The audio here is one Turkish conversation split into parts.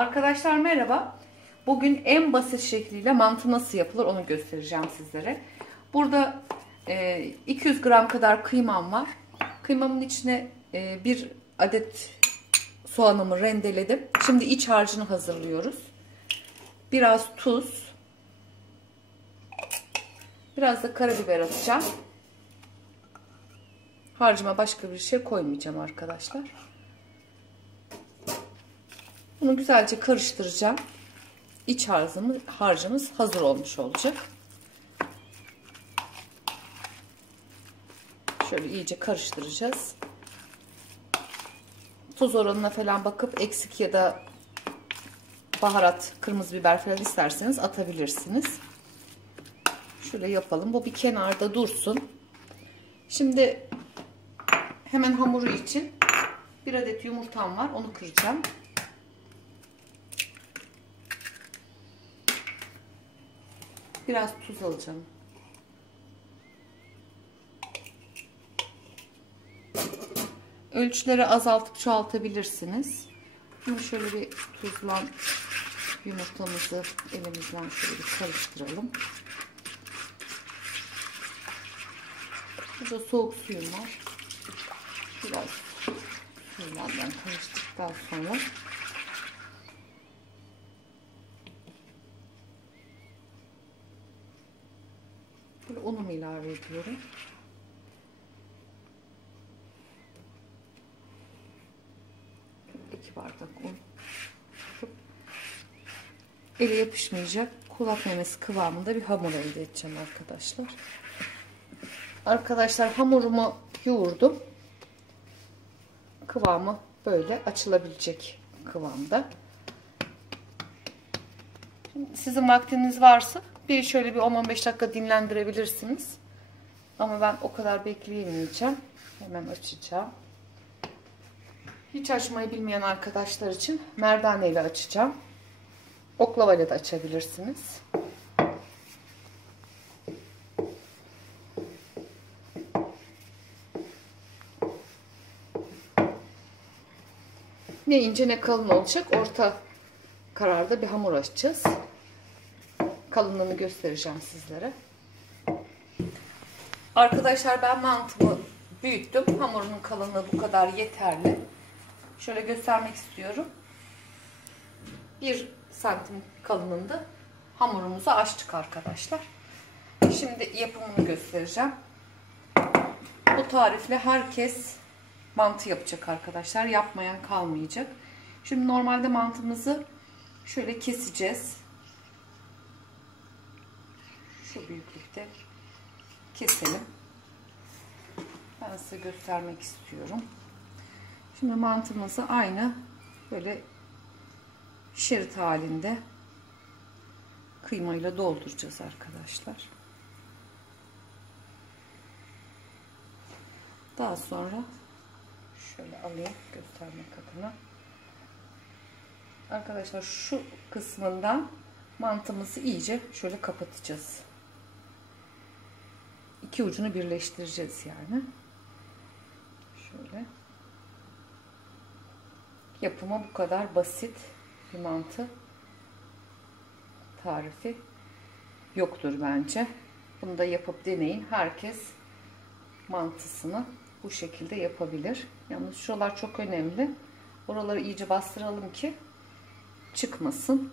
Arkadaşlar merhaba. Bugün en basit şekliyle mantı nasıl yapılır onu göstereceğim sizlere. Burada e, 200 gram kadar kıymam var. Kıymamın içine e, bir adet soğanımı rendeledim. Şimdi iç harcını hazırlıyoruz. Biraz tuz. Biraz da karabiber atacağım. Harcıma başka bir şey koymayacağım arkadaşlar. Bunu güzelce karıştıracağım. İç harcımız, harcımız hazır olmuş olacak. Şöyle iyice karıştıracağız. Tuz oranına falan bakıp eksik ya da baharat, kırmızı biber falan isterseniz atabilirsiniz. Şöyle yapalım. Bu bir kenarda dursun. Şimdi hemen hamuru için bir adet yumurtam var. Onu kıracağım. Biraz tuz alacağım. Ölçüleri azaltıp çoğaltabilirsiniz. Şimdi şöyle bir tuzla yumurtamızı elimizden şöyle bir karıştıralım. Burada soğuk suyum var. Biraz suyla karıştırdıktan sonra Böyle unumu ilave ediyorum. İki bardak un. Ele yapışmayacak kulak memesi kıvamında bir hamur elde edeceğim arkadaşlar. Arkadaşlar hamurumu yoğurdum. Kıvamı böyle açılabilecek kıvamda. Şimdi sizin vaktiniz varsa bir şöyle bir 10-15 dakika dinlendirebilirsiniz. Ama ben o kadar bekleyemeyeceğim. Hemen açacağım. Hiç açmayı bilmeyen arkadaşlar için merdane ile açacağım. Oklava ile de açabilirsiniz. Ne ince ne kalın olacak. Orta kararda bir hamur açacağız kalınlığını göstereceğim sizlere. Arkadaşlar ben mantımı büyüttüm. Hamurunun kalınlığı bu kadar yeterli. Şöyle göstermek istiyorum. 1 santim kalınlığında hamurumuzu açtık arkadaşlar. Şimdi yapımını göstereceğim. Bu tarifle herkes mantı yapacak arkadaşlar. Yapmayan kalmayacak. Şimdi normalde mantımızı şöyle keseceğiz şu büyüklükte keselim. Ben size göstermek istiyorum. Şimdi mantımızı aynı böyle şerit halinde kıymayla dolduracağız arkadaşlar. Daha sonra şöyle alayım göstermek adına. Arkadaşlar şu kısmından mantımızı iyice şöyle kapatacağız iki ucunu birleştireceğiz yani. Şöyle. Yapımı bu kadar basit bir mantı tarifi yoktur bence. Bunu da yapıp deneyin. Herkes mantısını bu şekilde yapabilir. Yalnız şuralar çok önemli. Oraları iyice bastıralım ki çıkmasın.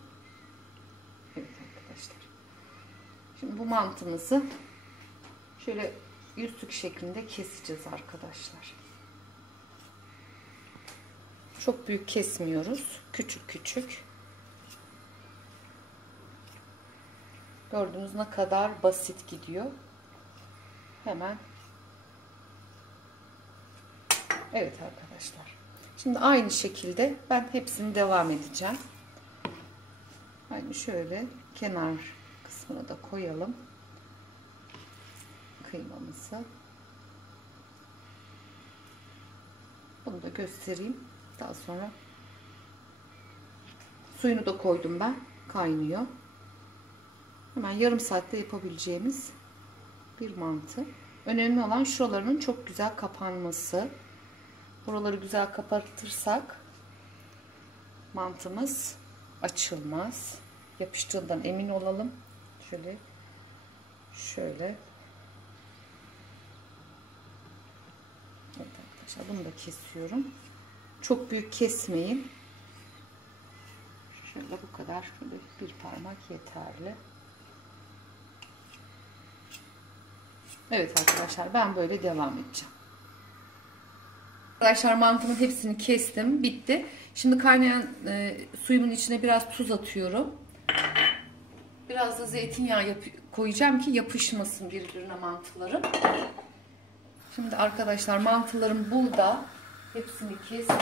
Evet arkadaşlar. Şimdi bu mantımızı şöyle yüzlük şeklinde keseceğiz arkadaşlar. Çok büyük kesmiyoruz. Küçük küçük. Gördüğünüz ne kadar basit gidiyor. Hemen. Evet arkadaşlar. Şimdi aynı şekilde ben hepsini devam edeceğim. Aynı şöyle kenar kısmına da koyalım kıymamızı. Bunu da göstereyim. Daha sonra suyunu da koydum ben. Kaynıyor. Hemen yarım saatte yapabileceğimiz bir mantı. Önemli olan şuralarının çok güzel kapanması. Buraları güzel kapatırsak mantımız açılmaz. Yapıştığından emin olalım. Şöyle şöyle Evet arkadaşlar bunu da kesiyorum. Çok büyük kesmeyin. Şöyle bu kadar. Bir parmak yeterli. Evet arkadaşlar ben böyle devam edeceğim. Arkadaşlar mantımın hepsini kestim. Bitti. Şimdi kaynayan e, suyumun içine biraz tuz atıyorum. Biraz da zeytinyağı koyacağım ki yapışmasın birbirine mantılarım. Şimdi arkadaşlar mantılarım burada. Hepsini kestim.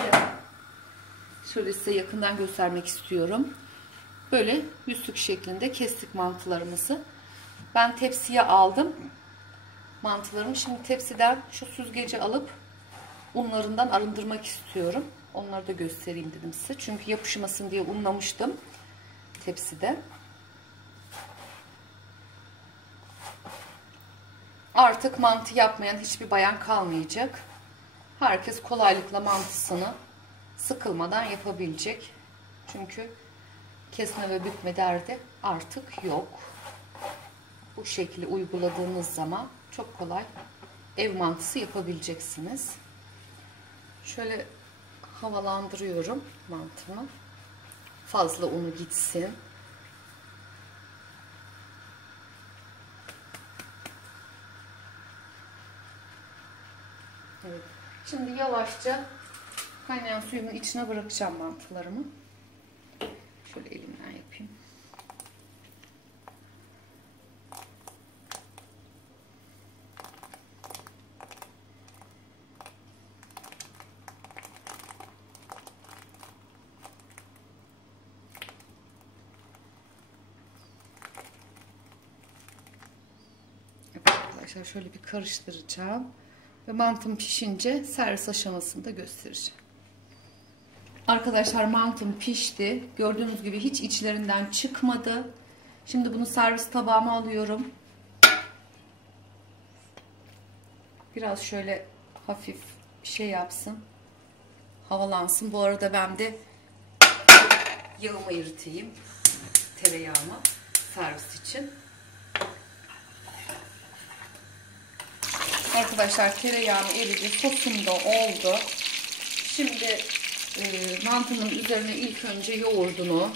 Şöyle size yakından göstermek istiyorum. Böyle yüzlük şeklinde kestik mantılarımızı. Ben tepsiye aldım mantılarımı. Şimdi tepsiden şu süzgeci alıp unlarından arındırmak istiyorum. Onları da göstereyim dedim size. Çünkü yapışmasın diye unlamıştım tepside. Artık mantı yapmayan hiçbir bayan kalmayacak. Herkes kolaylıkla mantısını sıkılmadan yapabilecek. Çünkü kesme ve bükme derdi artık yok. Bu şekli uyguladığınız zaman çok kolay ev mantısı yapabileceksiniz. Şöyle havalandırıyorum mantımı. Fazla unu gitsin. Evet. Şimdi yavaşça kaynayan suyumun içine bırakacağım mantılarımı. Şöyle elimden yapayım. Arkadaşlar şöyle bir karıştıracağım. Ve mantım pişince servis aşamasında göstereceğim. Arkadaşlar mantım pişti. Gördüğünüz gibi hiç içlerinden çıkmadı. Şimdi bunu servis tabağıma alıyorum. Biraz şöyle hafif şey yapsın. Havalansın. Bu arada ben de yağımı eriteyim. Tereyağımı servis için. Arkadaşlar tereyağım eridi. Sosum da oldu. Şimdi e, mantının üzerine ilk önce yoğurdunu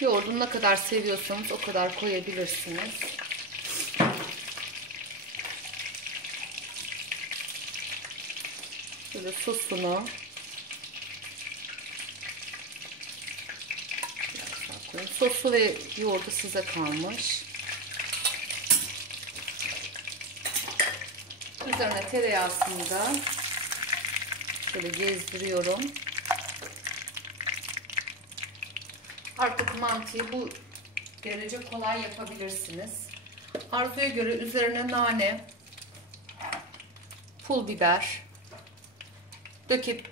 yoğurdunu ne kadar seviyorsanız o kadar koyabilirsiniz. Böyle sosunu Sosu ve yoğurdu size kalmış. Üzerine tereyağısını da şöyle gezdiriyorum. Artık mantıyı bu derece kolay yapabilirsiniz. Arzuya göre üzerine nane, pul biber döküp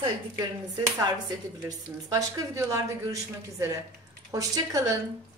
sevdiklerinizi servis edebilirsiniz. Başka videolarda görüşmek üzere. Hoşçakalın.